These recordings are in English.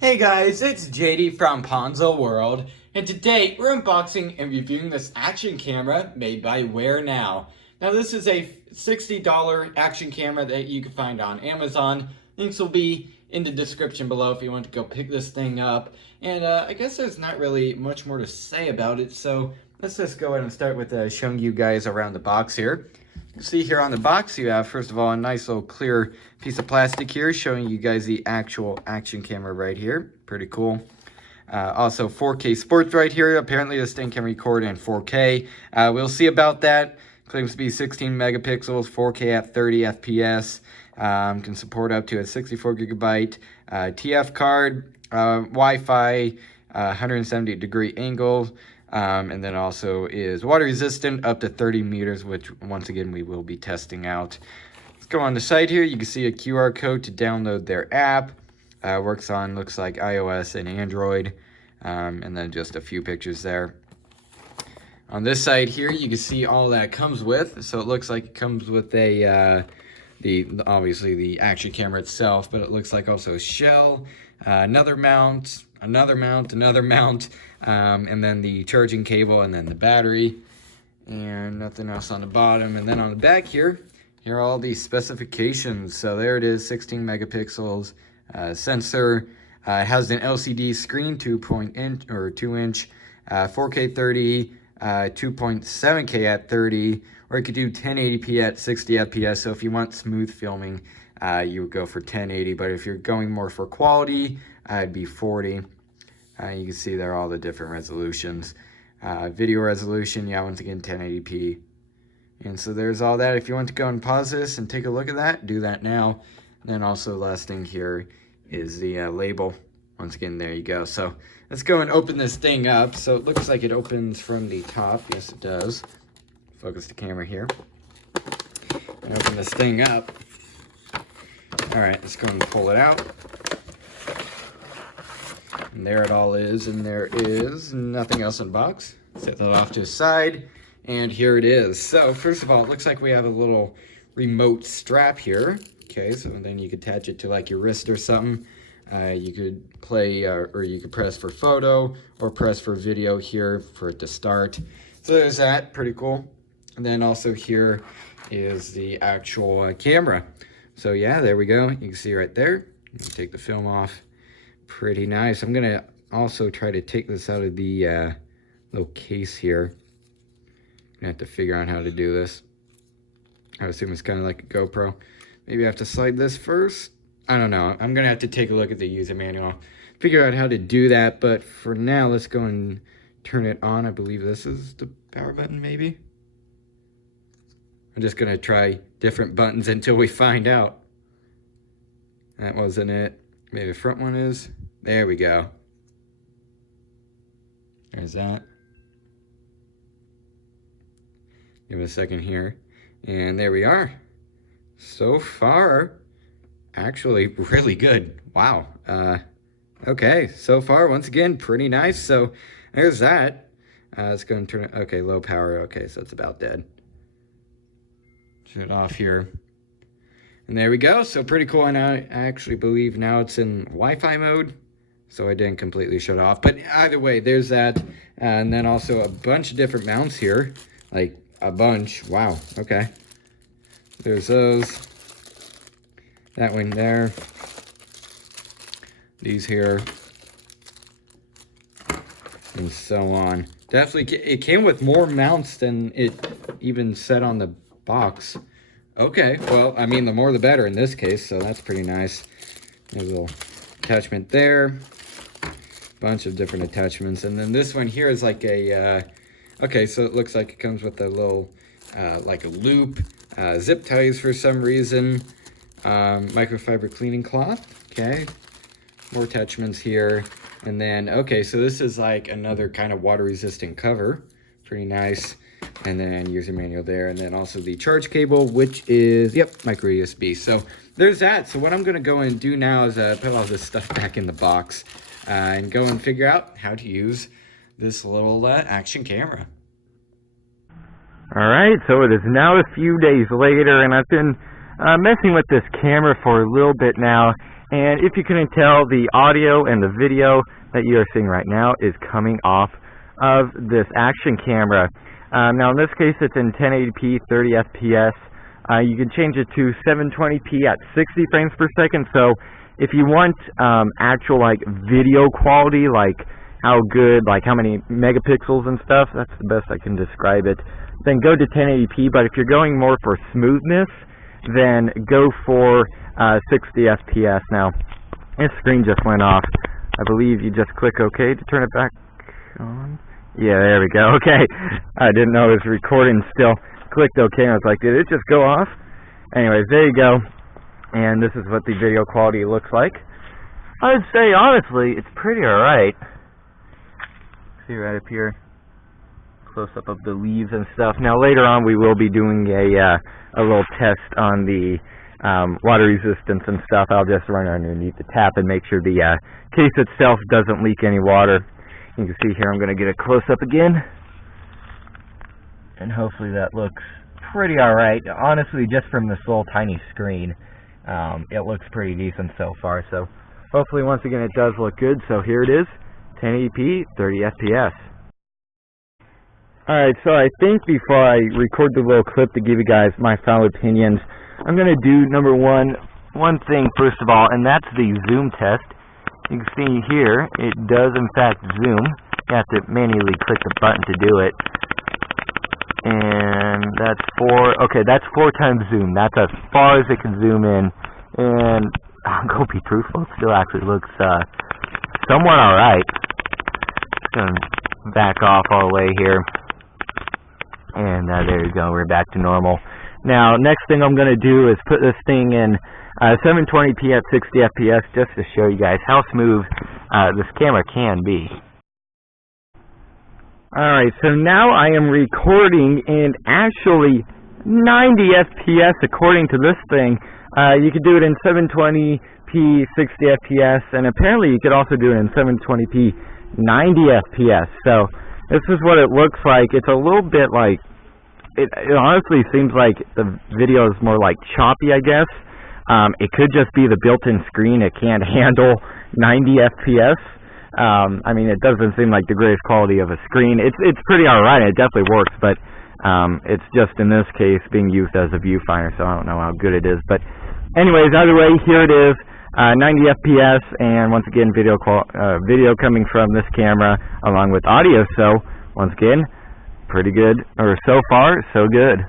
Hey guys, it's JD from Ponzo World, and today we're unboxing and reviewing this action camera made by WearNow. Now this is a $60 action camera that you can find on Amazon. Links will be in the description below if you want to go pick this thing up. And I guess there's not really much more to say about it, so let's just go ahead and start with showing you guys around the box here. See here on the box you have, first of all, a nice little clear piece of plastic here showing you guys the actual action camera right here. Pretty cool. Also 4K sports right here. Apparently this thing can record in 4K. We'll see about that. Claims to be 16 megapixels, 4K at 30 FPS. Can support up to a 64 gigabyte TF card, Wi-Fi, 170-degree angle. And then also is water resistant up to 30 meters, which once again we will be testing out. Let's go on the site here. You can see a QR code to download their app. Works on, looks like iOS and Android. And then just a few pictures there. On this side here, you can see all that comes with. So it looks like it comes with a obviously the action camera itself, but it looks like also a shell, another mount, and then the charging cable, and then the battery, and nothing else on the bottom. And then on the back here are all these specifications. So there it is, 16 megapixels sensor. It has an LCD screen, 2-inch, 4K 30, 2.7K at 30, or you could do 1080p at 60 FPS. So if you want smooth filming, you would go for 1080, but if you're going more for quality, it'd be 40. You can see there all the different resolutions. Video resolution, yeah, once again, 1080p. And so there's all that. If you want to go and pause this and take a look at that, do that now. And then also last thing here is the label. Once again, there you go. So let's go and open this thing up. So it looks like it opens from the top. Yes, it does. Focus the camera here. And open this thing up. All right, let's go and pull it out. And there it all is, and there is nothing else in the box. Set that off to the side, and here it is. So first of all, it looks like we have a little remote strap here. Okay, so then you could attach it to like your wrist or something. You could play, or you could press for photo, or press for video here for it to start. So there's that, pretty cool. And then also here is the actual camera. So yeah, there we go. You can see right there. Take the film off. Pretty nice. I'm gonna also try to take this out of the little case here. I'm gonna have to figure out how to do this. I assume it's kind of like a GoPro. Maybe I have to slide this first. I don't know. I'm gonna have to take a look at the user manual, figure out how to do that. But for now, let's go and turn it on. I believe this is the power button, maybe. I'm just gonna try different buttons until we find out. That wasn't it. Maybe the front one is. There we go. There's that. Give it a second here. And there we are. So far, actually really good. Wow. Okay, so far, once again, pretty nice. So there's that. Let's go and turn it. Okay, low power. Okay, so it's about dead. Turn it off here. And there we go. So pretty cool. And I actually believe now it's in Wi-Fi mode. So I didn't completely shut off. But either way, there's that. And then also a bunch of different mounts here. Like a bunch. Wow. Okay. There's those. That one there. These here. And so on. Definitely, it came with more mounts than it even said on the box. Okay, well, I mean, the more the better in this case, so that's pretty nice. There's a little attachment there. Bunch of different attachments. And then this one here is like a, okay, so it looks like it comes with a little, like a loop, zip ties for some reason, microfiber cleaning cloth, okay. More attachments here. And then, okay, so this is like another kind of water-resistant cover. Pretty nice. And then user manual there, and then also the charge cable, which is, yep, micro USB. So there's that. So what I'm going to go and do now is put all this stuff back in the box and go and figure out how to use this little action camera. All right, so it is now a few days later, and I've been messing with this camera for a little bit now, And if you couldn't tell, the audio and the video that you are seeing right now is coming off of this action camera. Now in this case it's in 1080p 30 FPS. You can change it to 720p at 60 frames per second. So if you want actual like video quality, like how good, like how many megapixels and stuff, that's the best I can describe it, then go to 1080p. But if you're going more for smoothness, then go for 60 FPS. Now this screen just went off. I believe you just click OK to turn it back on. Yeah, there we go. Okay, I didn't know it was recording still. Clicked OK and I was like, did it just go off? Anyways, there you go. And this is what the video quality looks like. I would say honestly it's pretty alright. See right up here, close up of the leaves and stuff. Now later on we will be doing a little test on the water resistance and stuff. I'll just run underneath the tap and make sure the case itself doesn't leak any water. You can see here I'm going to get a close-up again, and hopefully that looks pretty alright. Honestly, just from this little tiny screen, it looks pretty decent so far. So hopefully once again it does look good. So here it is, 1080p 30 FPS. Alright, so I think before I record the little clip to give you guys my final opinions, I'm going to do number one thing first of all, and that's the zoom test. You can see here, it does in fact zoom. You have to manually click the button to do it. And that's 4 times zoom. That's as far as it can zoom in. And I'll go be truthful, it still actually looks somewhat alright. Just going to back off all the way here. And there you go, we're back to normal. Now, next thing I'm going to do is put this thing in 720p at 60 FPS just to show you guys how smooth this camera can be. Alright, so now I am recording in actually 90 FPS according to this thing. You could do it in 720p 60 FPS, and apparently you could also do it in 720p 90 FPS. So this is what it looks like. It's a little bit like, it honestly seems like the video is more like choppy, I guess. It could just be the built-in screen. It can't handle 90 FPS. I mean, it doesn't seem like the greatest quality of a screen. It's pretty alright. It definitely works, but it's just in this case being used as a viewfinder, so I don't know how good it is. But anyways, either way, here it is, 90 FPS, and once again, video coming from this camera along with audio. So once again, pretty good, or so far, so good.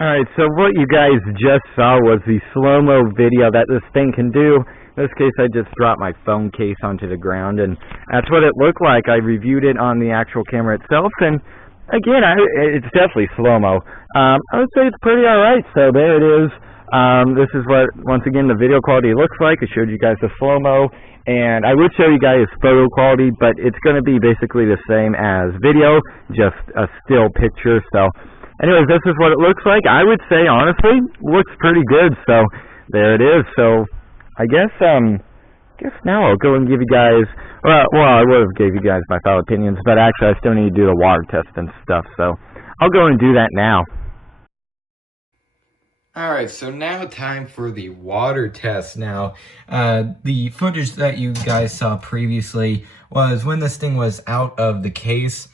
Alright, so what you guys just saw was the slow-mo video that this thing can do. In this case, I just dropped my phone case onto the ground, and that's what it looked like. I reviewed it on the actual camera itself, and again, it's definitely slow-mo. I would say it's pretty alright, so there it is. This is what, once again, the video quality looks like. I showed you guys the slow-mo, and I would show you guys photo quality, but it's going to be basically the same as video, just a still picture. So anyways, this is what it looks like. I would say, honestly, looks pretty good. So there it is. So I guess now I'll go and give you guys, well, I would have gave you guys my final opinions, but actually I still need to do the water test and stuff. So I'll go and do that now. Alright, so now time for the water test. Now, the footage that you guys saw previously was when this thing was out of the case.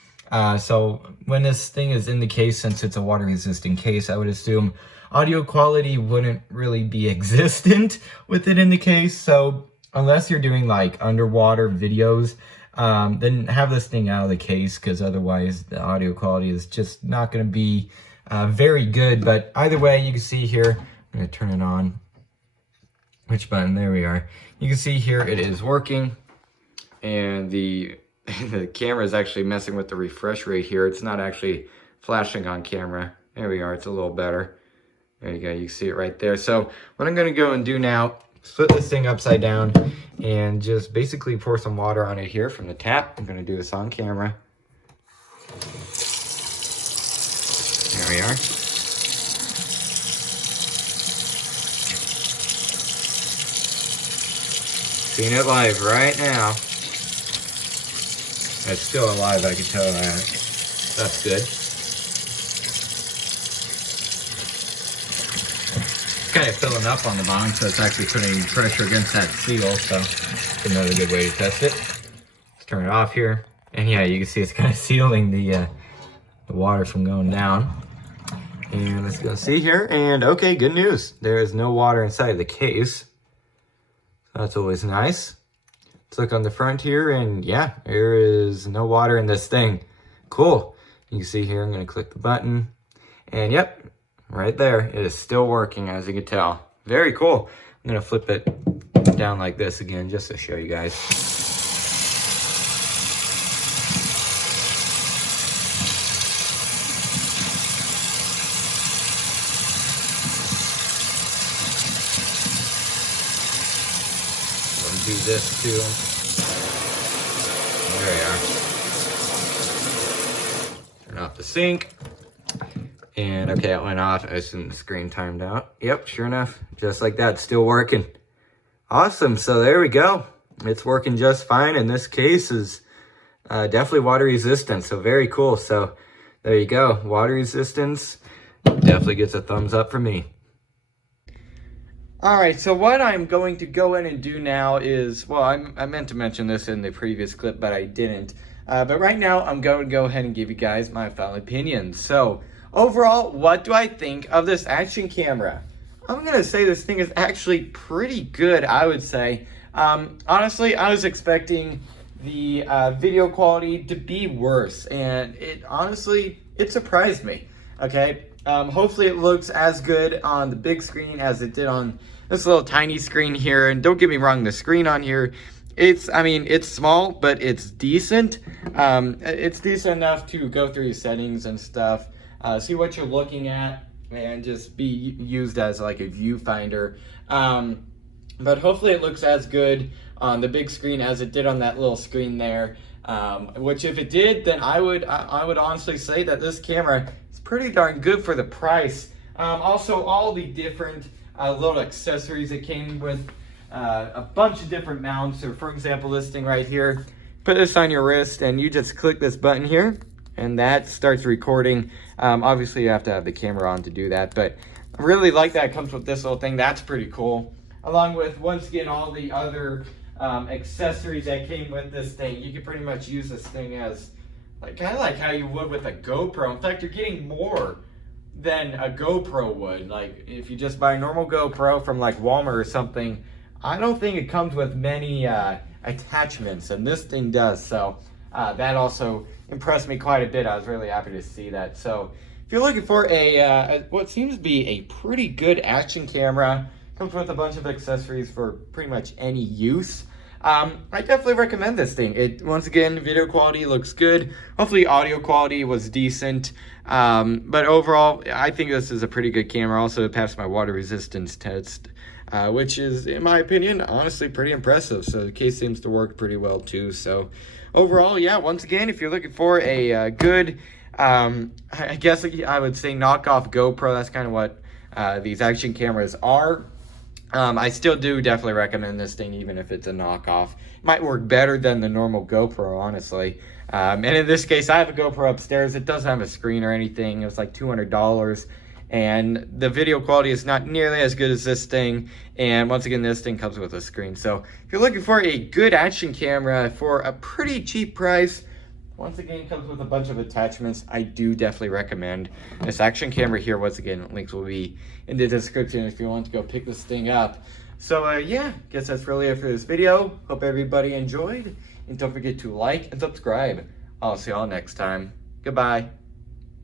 So when this thing is in the case, since it's a water resistant case, I would assume audio quality wouldn't really be existent with it in the case. So unless you're doing like underwater videos, then have this thing out of the case, because otherwise the audio quality is just not going to be very good. But either way, you can see here, I'm going to turn it on. Which button? There we are. You can see here it is working, and the camera is actually messing with the refresh rate here. It's not actually flashing on camera. There we are. It's a little better. There you go. You can see it right there. So what I'm going to go and do now, flip this thing upside down and just basically pour some water on it here from the tap. I'm going to do this on camera. There we are. Seeing it live right now. It's still alive, I can tell that. That's good. It's kind of filling up on the bottom, so it's actually putting pressure against that seal, so it's another good way to test it. Let's turn it off here. And yeah, you can see it's kind of sealing the water from going down. And let's go see here. And okay, good news. There is no water inside of the case. So that's always nice. Let's look on the front here, and yeah, there is no water in this thing. Cool. You can see here, I'm going to click the button. And yep, right there, it is still working, as you can tell. Very cool. I'm going to flip it down like this again, just to show you guys. Do this too. There we are. Turn off the sync. And okay, it went off. I assume the screen timed out. Yep, sure enough, just like that, still working. Awesome, so there we go. It's working just fine, and this case is definitely water resistant, so very cool. So there you go, water resistance definitely gets a thumbs up from me. Alright, so what I'm going to go in and do now is, well, I meant to mention this in the previous clip, but I didn't. But right now, I'm going to go ahead and give you guys my final opinion. So, overall, what do I think of this action camera? I'm going to say this thing is actually pretty good, I would say. Honestly, I was expecting the video quality to be worse, and it surprised me, okay? Hopefully it looks as good on the big screen as it did on this little tiny screen here. And don't get me wrong, the screen on here, it's small, but it's decent. It's decent enough to go through your settings and stuff, see what you're looking at, and just be used as like a viewfinder. But hopefully it looks as good on the big screen as it did on that little screen there. Which if it did, then I would honestly say that this camera is pretty darn good for the price. Also, all the different little accessories it came with, a bunch of different mounts. Or for example, this thing right here, put this on your wrist and you just click this button here and that starts recording. Obviously you have to have the camera on to do that, but I really like that it comes with this little thing. That's pretty cool. Along with, once again, all the other accessories that came with this thing. You can pretty much use this thing as kind of like how you would with a GoPro. In fact, you're getting more than a GoPro would. Like if you just buy a normal GoPro from like Walmart or something, I don't think it comes with many attachments, and this thing does. So that also impressed me quite a bit. I was really happy to see that. So if you're looking for what seems to be a pretty good action camera, comes with a bunch of accessories for pretty much any use, I definitely recommend this thing. Once again, video quality looks good. Hopefully audio quality was decent. But overall, I think this is a pretty good camera. Also, it passed my water resistance test, which is, in my opinion, honestly pretty impressive. So the case seems to work pretty well too. So overall, yeah, once again, if you're looking for a good, I guess I would say knockoff GoPro, that's kind of what these action cameras are. I still do definitely recommend this thing, even if it's a knockoff. It might work better than the normal GoPro, honestly. And in this case, I have a GoPro upstairs. It doesn't have a screen or anything. It was like $200. And the video quality is not nearly as good as this thing. And once again, this thing comes with a screen. So if you're looking for a good action camera for a pretty cheap price, once again, it comes with a bunch of attachments. I do definitely recommend this action camera here. Once again, links will be in the description if you want to go pick this thing up. So yeah, guess that's really it for this video. Hope everybody enjoyed. And don't forget to like and subscribe. I'll see y'all next time. Goodbye.